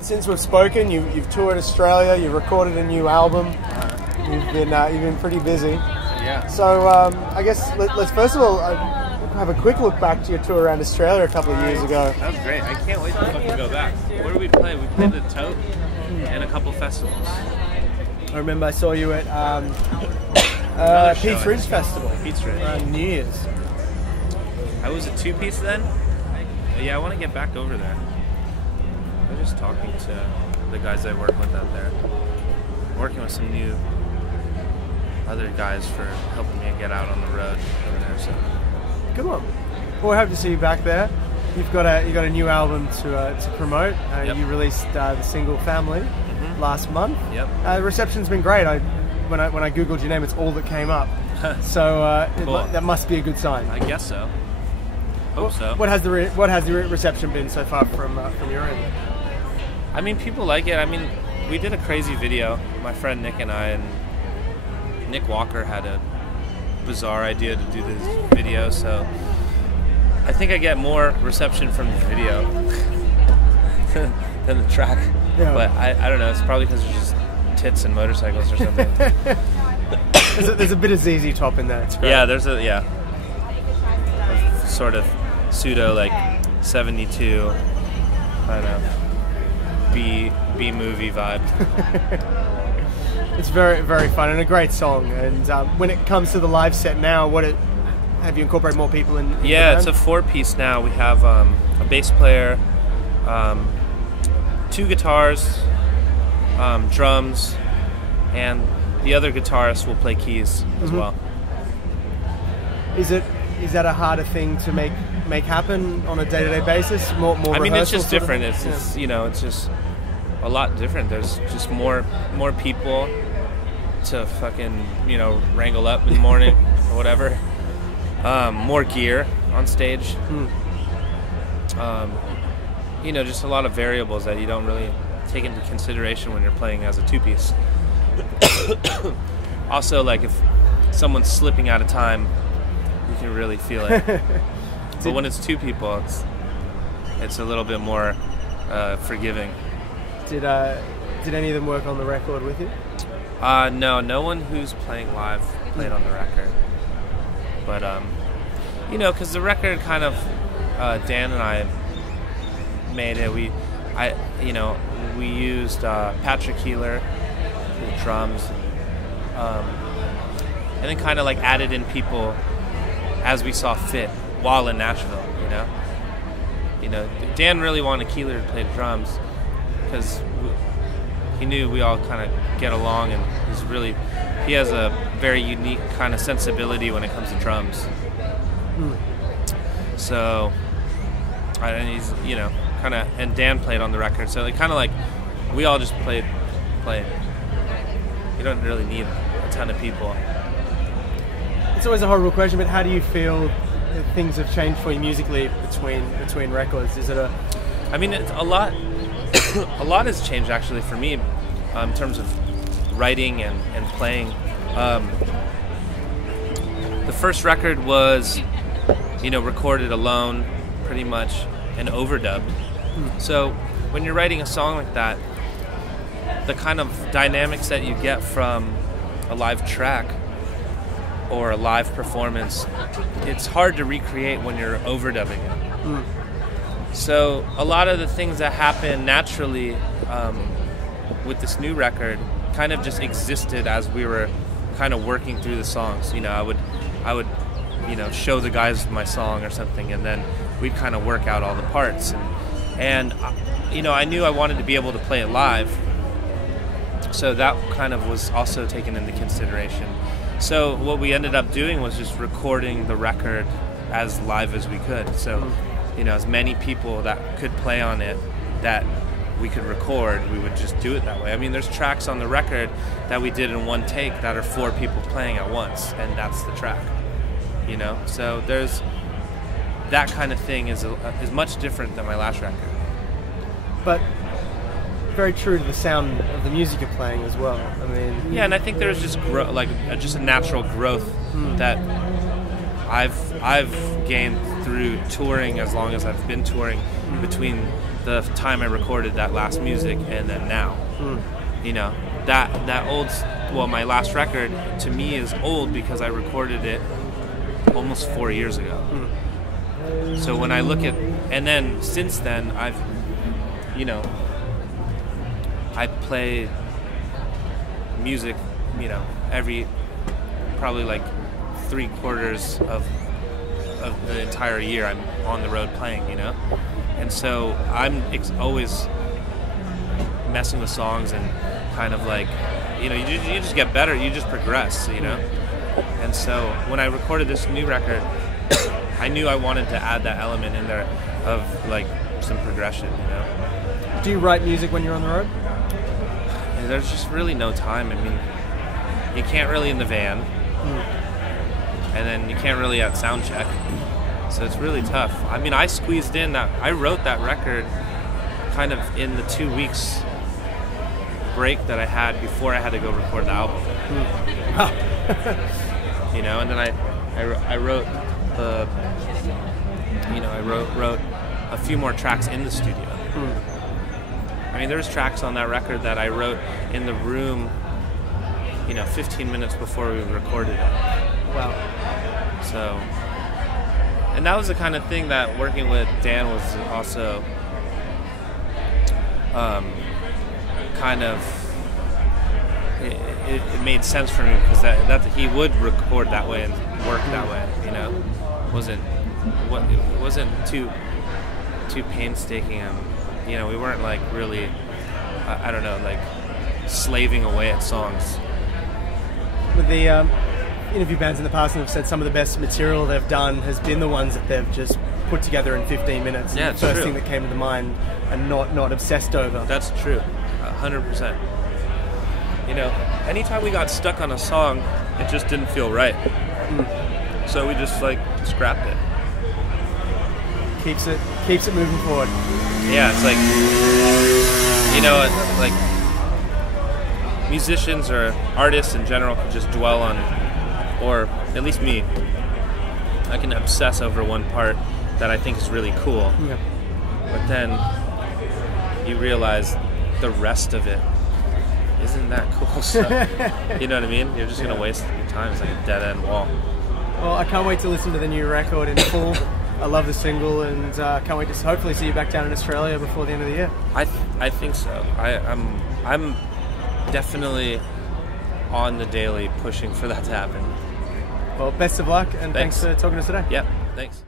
since we've spoken, you've toured Australia, you've recorded a new album, you've been pretty busy. Yeah. So I guess let's first of all have a quick look back to your tour around Australia a couple of years ago. That was great. I can't wait to fucking go back. Where did we play? We played the Tote and a couple festivals. I remember I saw you at Pete's Ridge Festival. Pete's Ridge. Around New Year's. I was a 2-piece then. Yeah, I want to get back over there. I was just talking to the guys I work with out there. Working with some new other guys for helping me get out on the road over there. So. Come on. Well, we hope to see you back there. You got a new album to promote. Yep. You released the single "Family" last month. Yep. The reception's been great. When I googled your name, it's all that came up. So Cool. that must be a good sign. I guess so. Hope so. What has the reception been so far from your end? I mean, people like it. I mean, we did a crazy video. My friend Nick and I, and Nick Walker had a bizarre idea to do this video, so I think I get more reception from the video than the track. Yeah. But I don't know. It's probably because there's just tits and motorcycles or something. There's a bit of ZZ Top in there. It's great. Yeah, there's a sort of pseudo like 72. I don't know. B movie vibe. It's very, very fun and a great song. And when it comes to the live set now, have you incorporated more people in? Yeah, it's a 4-piece now. We have a bass player, 2 guitars, drums, and the other guitarist will play keys as well. Is that a harder thing to make happen on a day-to-day basis? More. I mean, it's just different. It's it's just a lot different. There's just more people to fucking wrangle up in the morning or whatever. More gear on stage. Just a lot of variables that you don't really take into consideration when you're playing as a 2-piece. Also, like if someone's slipping out of time, you can really feel it. But when it's 2 people, it's a little bit more forgiving. Did any of them work on the record with you? No one who's playing live played on the record. But because the record kind of Dan and I made it. We used Patrick Keeler for the drums, and then kind of like added in people as we saw fit while in Nashville. Dan really wanted Keeler to play the drums because he knew we all kind of get along, and he has a very unique kind of sensibility when it comes to drums. So, and he's and Dan played on the record, so kind of like we all just played. You don't really need a ton of people. It's always a horrible question, but how do you feel that things have changed for you musically between records? Is it I mean, it's a lot. A lot has changed actually for me in terms of writing and playing. The first record was, recorded alone, pretty much, and overdubbed. So when you're writing a song like that, the kind of dynamics that you get from a live track or a live performance, it's hard to recreate when you're overdubbing it. So a lot of the things that happen naturally with this new record kind of just existed as we were kind of working through the songs. I would show the guys my song or something, and then we'd kind of work out all the parts. And I knew I wanted to be able to play it live, so that kind of was also taken into consideration. So what we ended up doing was just recording the record as live as we could. So, as many people that could play on it that we could record, we would just do it that way. I mean, there's tracks on the record that we did in one take that are 4 people playing at once, and that's the track. So there's that kind of thing is much different than my last record. But very true to the sound of the music you're playing as well. I mean, yeah, and I think there's just just a natural growth that I've gained through touring as long as I've been touring, between the time I recorded that last music and then now. You know, that old, well, my last record to me is old because I recorded it almost 4 years ago. So when I look at, and then since then I've, you know, I play music, you know, every, probably like 3/4 of the entire year I'm on the road playing, you know? And so I'm always messing with songs and kind of like, you know, you just get better, you just progress, you know? And so when I recorded this new record, I knew I wanted to add that element in there of like some progression, you know? Do you write music when you're on the road? And there's just really no time. I mean, you can't really in the van, and then you can't really at sound check. So it's really tough. I mean, I squeezed in that, I wrote that record kind of in the 2 weeks break that I had before I had to go record the album. You know, and then I wrote the, you know, I wrote a few more tracks in the studio. I mean, there's tracks on that record that I wrote in the room, you know, 15 minutes before we recorded it. Wow. So, and that was the kind of thing that working with Dan was also kind of, it made sense for me because that he would record that way and work that way, you know. It wasn't too painstaking. You know, we weren't like really, I don't know, like slaving away at songs. With the interview bands in the past have said some of the best material they've done has been the ones that they've just put together in 15 minutes. Yeah, the first thing that came to the mind and not obsessed over. That's true, 100%. You know, anytime we got stuck on a song, it just didn't feel right. So we just like scrapped it. Keeps it moving forward. Yeah, it's like, you know, like musicians or artists in general can just dwell on, or at least me, I can obsess over one part that I think is really cool. Yeah. But then you realize the rest of it isn't that cool. So, you know what I mean? You're just going to waste your time. It's like a dead-end wall. Well, I can't wait to listen to the new record in full. I love the single, and can't wait to hopefully see you back down in Australia before the end of the year. I think so. I'm definitely on the daily pushing for that to happen. Well, best of luck, and thanks for talking to us today. Yep, thanks.